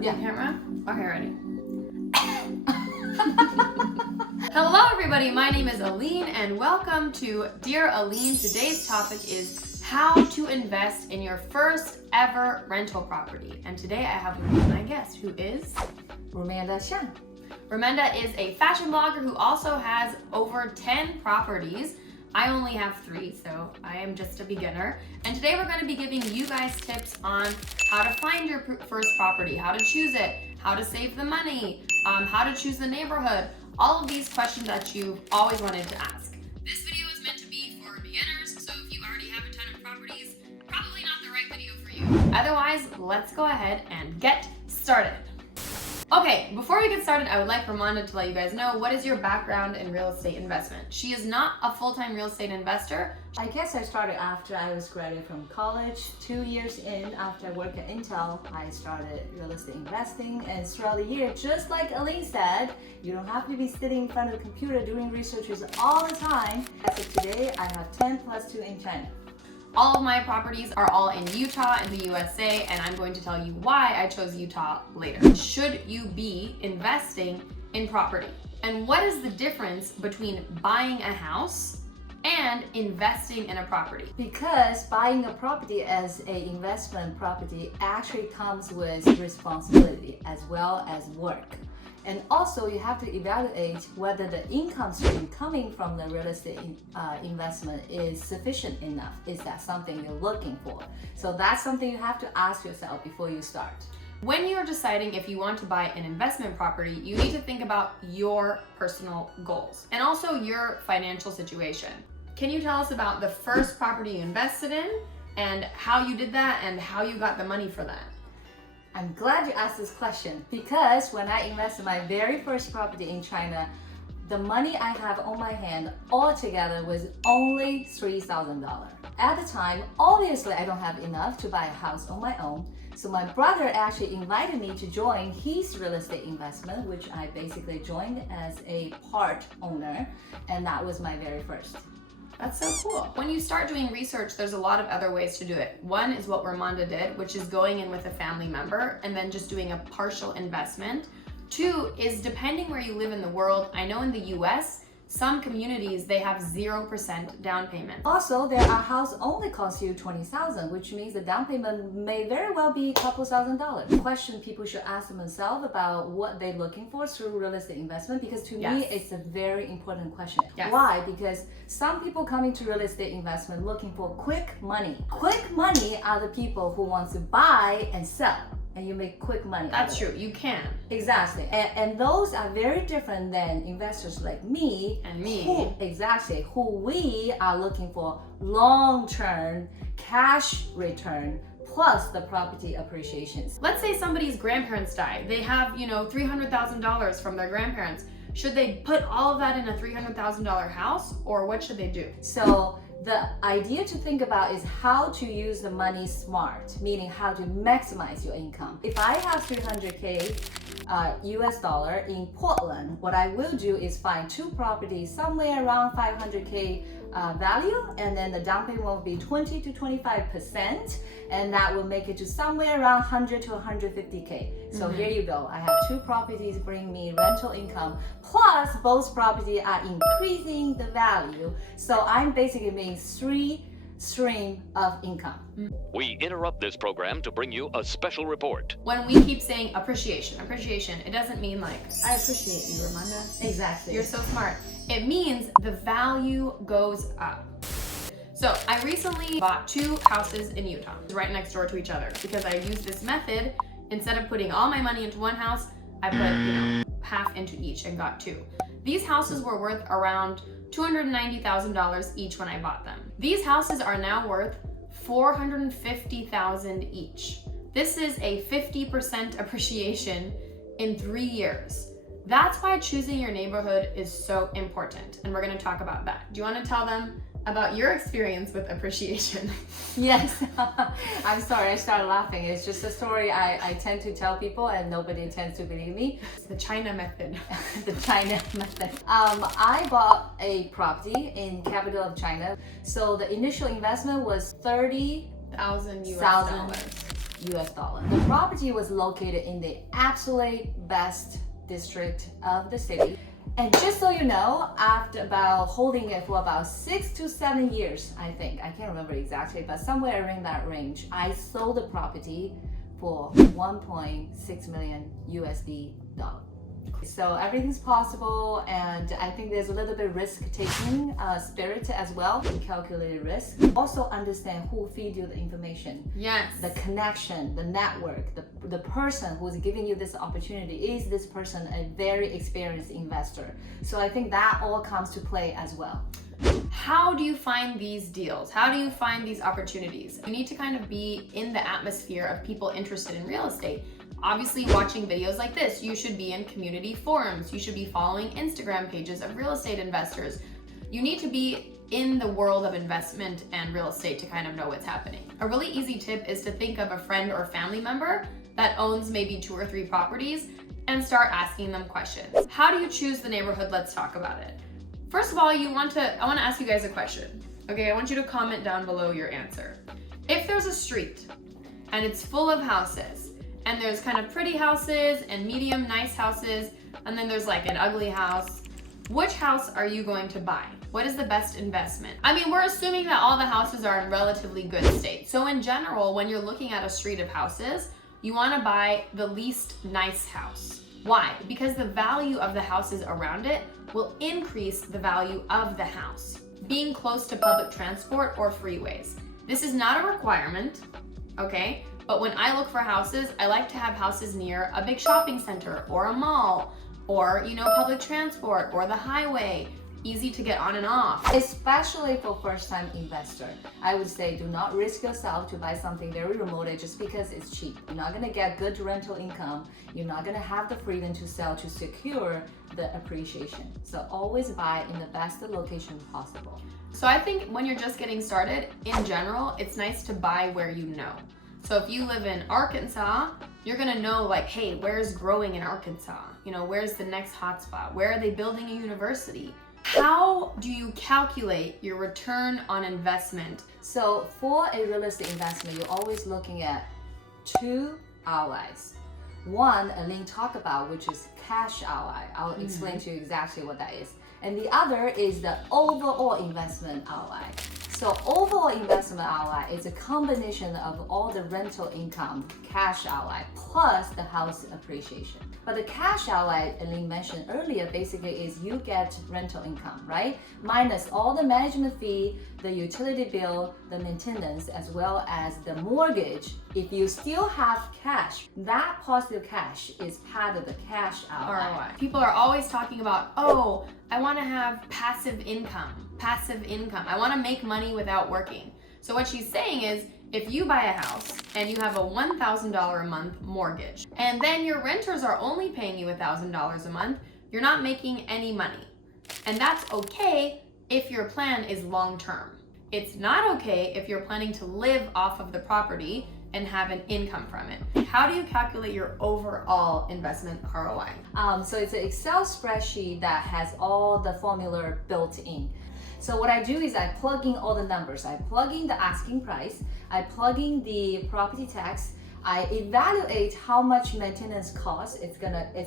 On camera? Okay, ready. Hello everybody, my name is Alyne and welcome to Dear Alyne. Today's topic is how to invest in your first ever rental property. And today I have with me my guest who is Remanda Xiang. Remanda is a fashion blogger who also has over 10 properties. I only have 3, so I am just a beginner. And today we're going to be giving you guys tips on how to find your first property, how to choose it, how to save the money, how to choose the neighborhood, all of these questions that you've always wanted to ask. This video is meant to be for beginners, so if you already have a ton of properties, probably not the right video for you. Otherwise, let's go ahead and get started. Okay, before we get started, I would like Remanda to let you guys know what is your background in real estate investment. She is not a full-time real estate investor. I guess I started after I was graduated from college. 2 years in, after I worked at Intel, I started real estate investing. And throughout the year, just like Alyne said, you don't have to be sitting in front of the computer doing researches all the time. As of today, I have 10 plus 2 in China. All of my properties are all in Utah in the USA, and I'm going to tell you why I chose Utah later. Should you be investing in property? And what is the difference between buying a house and investing in a property? Because buying a property as an investment property actually comes with responsibility as well as work. And also you have to evaluate whether the income stream coming from the real estate investment is sufficient enough. Is that something you're looking for? So that's something you have to ask yourself before you start. When you're deciding if you want to buy an investment property, you need to think about your personal goals and also your financial situation. Can you tell us about the first property you invested in and how you did that and how you got the money for that? I'm glad you asked this question because when I invested my very first property in China, the money I have on my hand altogether was only $3,000. At the time, obviously I don't have enough to buy a house on my own. So my brother actually invited me to join his real estate investment, which I basically joined as a part owner. And that was my very first. That's so cool. When you start doing research, there's a lot of other ways to do it. One is what Remanda did, which is going in with a family member and then just doing a partial investment. 2 is depending where you live in the world. I know in the US, some communities, they have 0% down payment. Also, there are houses only cost you $20,000, which means the down payment may very well be a couple $1,000s. The question people should ask themselves about what they're looking for through real estate investment, because to me, it's a very important question. Yes. Why? Because some people come into real estate investment looking for quick money. Quick money are the people who want to buy and sell. And you make quick money. That's true, you can. Exactly. And those are very different than investors like me. And me. Who we are looking for long-term cash return plus the property appreciations. Let's say somebody's grandparents die. They have, $300,000 from their grandparents. Should they put all of that in a $300,000 house, or what should they do? So the idea to think about is how to use the money smart, meaning how to maximize your income. If I have 300K US dollar in Portland, what I will do is find 2 properties somewhere around 500K value, and then the down payment will be 20 to 25%, and that will make it to somewhere around 100 to 150K. So here you go. I have 2 properties bring me rental income, plus both properties are increasing the value. So I'm basically making 3 stream of income. We interrupt this program to bring you a special report. When we keep saying appreciation, it doesn't mean like, I appreciate you, Remanda. Exactly. You're so smart. It means the value goes up. So I recently bought 2 houses in Utah, right next door to each other, because I used this method. Instead of putting all my money into one house, I put, half into each and got 2. These houses were worth around $290,000 each when I bought them. These houses are now worth $450,000 each. This is a 50% appreciation in 3 years. That's why choosing your neighborhood is so important, and we're going to talk about that. Do you want to tell them about your experience with appreciation? Yes. I'm sorry, I started laughing. It's just a story I tend to tell people and nobody tends to believe me. It's the China method. The China method. I bought a property in capital of China. So the initial investment was $30,000 US dollars. US dollar. The property was located in the absolute best district of the city. And just so you know, after about holding it for about 6 to 7 years, I think, I can't remember exactly, but somewhere around that range, I sold the property for 1.6 million USD dollars. So everything's possible, and I think there's a little bit risk-taking spirit as well, calculated risk. Also understand who feed you the information. Yes. The connection, the network, the person who's giving you this opportunity. Is this person a very experienced investor? So I think that all comes to play as well. How do you find these deals? How do you find these opportunities? You need to kind of be in the atmosphere of people interested in real estate. Obviously, watching videos like this, you should be in community forums. You should be following Instagram pages of real estate investors. You need to be in the world of investment and real estate to kind of know what's happening. A really easy tip is to think of a friend or family member that owns maybe 2 or 3 properties and start asking them questions. How do you choose the neighborhood? Let's talk about it. First of all, I want to ask you guys a question. Okay, I want you to comment down below your answer. If there's a street and it's full of houses, and there's kind of pretty houses and medium nice houses, and then there's like an ugly house, which house are you going to buy? What is the best investment? I mean, we're assuming that all the houses are in relatively good state. So in general, when you're looking at a street of houses, you want to buy the least nice house. Why? Because the value of the houses around it will increase the value of the house. Being close to public transport or freeways. This is not a requirement, okay? But when I look for houses, I like to have houses near a big shopping center or a mall or, public transport or the highway, easy to get on and off. Especially for first-time investor, I would say do not risk yourself to buy something very remote just because it's cheap. You're not gonna get good rental income. You're not gonna have the freedom to sell to secure the appreciation. So always buy in the best location possible. So I think when you're just getting started, in general, it's nice to buy where you know. So if you live in Arkansas, you're gonna know like, hey, where's growing in Arkansas? Where's the next hotspot? Where are they building a university? How do you calculate your return on investment? So for a real estate investment, you're always looking at 2 ROIs. One, Alyne talked about, which is cash ROI. I'll explain to you exactly what that is. And the other is the overall investment ROI. So overall investment ROI is a combination of all the rental income, cash ROI, plus the house appreciation. But the cash ROI, Alyne mentioned earlier, basically is you get rental income, right? Minus all the management fee, the utility bill, the maintenance, as well as the mortgage. If you still have cash, that positive cash is part of the cash ROI. People are always talking about, oh, I want to have passive income. I want to make money without working. So what she's saying is, if you buy a house and you have a $1,000 a month mortgage, and then your renters are only paying you $1,000 a month, you're not making any money. And that's okay if your plan is long-term. It's not okay if you're planning to live off of the property and have an income from it. How do you calculate your overall investment ROI? So it's an Excel spreadsheet that has all the formula built in. So what I do is I plug in all the numbers. I plug in the asking price, I plug in the property tax, I evaluate how much maintenance cost it's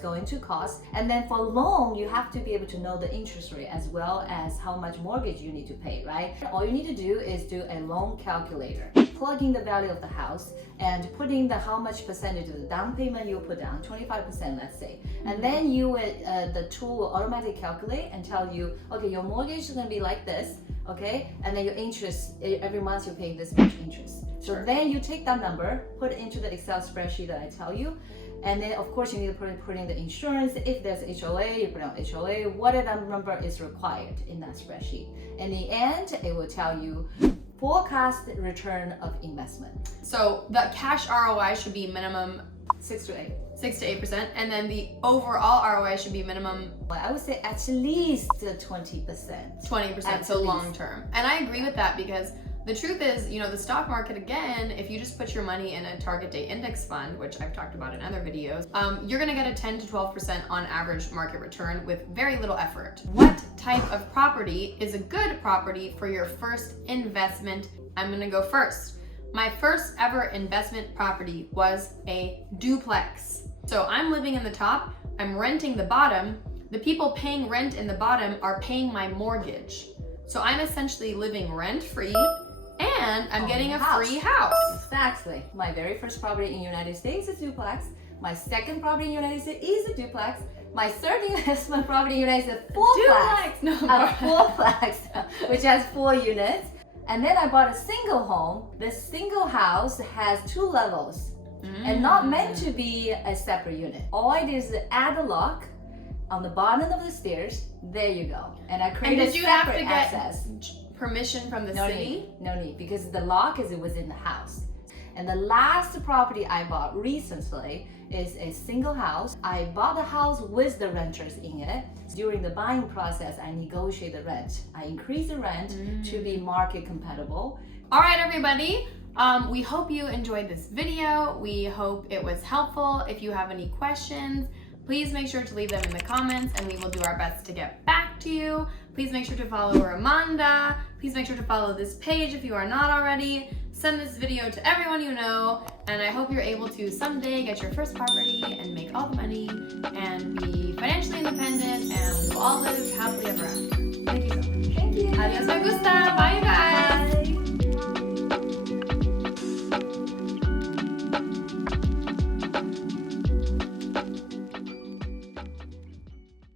going to cost, and then for loan you have to be able to know the interest rate as well as how much mortgage you need to pay, right? All you need to do is do a loan calculator. Plug in the value of the house and put in how much percentage of the down payment you put down, 25% let's say, and then the tool will automatically calculate and tell you, okay, your mortgage is going to be like this, okay, and then your interest every month you're paying this much interest. So then you take that number, put it into the Excel spreadsheet that I tell you, and then of course you need to put in the insurance. If there's HOA, you put on HOA, whatever number is required in that spreadsheet. In the end, it will tell you forecast return of investment. So the cash ROI should be minimum 6 to 8%, and then the overall ROI should be minimum, I would say at least 20%. 20%, so long term. And I agree with that, because the truth is, the stock market, again, if you just put your money in a target date index fund, which I've talked about in other videos, you're gonna get a 10 to 12% on average market return with very little effort. What type of property is a good property for your first investment? I'm gonna go first. My first ever investment property was a duplex. So I'm living in the top, I'm renting the bottom. The people paying rent in the bottom are paying my mortgage. So I'm essentially living rent-free and I'm getting a free house. Exactly. My very first property in the United States is a duplex. My second property in the United States is a duplex. My third investment property in the United States is a fourplex. A fourplex, which has 4 units. And then I bought a single home. This single house has 2 levels and not meant to be a separate unit. All I did is add a lock on the bottom of the stairs. There you go. And I created separate access. Permission from the city? No need, because the lock is within the house. And the last property I bought recently is a single house. I bought the house with the renters in it. During the buying process, I negotiate the rent. I increase the rent to be market compatible. All right, everybody. We hope you enjoyed this video. We hope it was helpful. If you have any questions, please make sure to leave them in the comments and we will do our best to get back to you. Please make sure to follow Remanda. Please make sure to follow this page if you are not already. Send this video to everyone you know, and I hope you're able to someday get your first property and make all the money and be financially independent, and we'll all live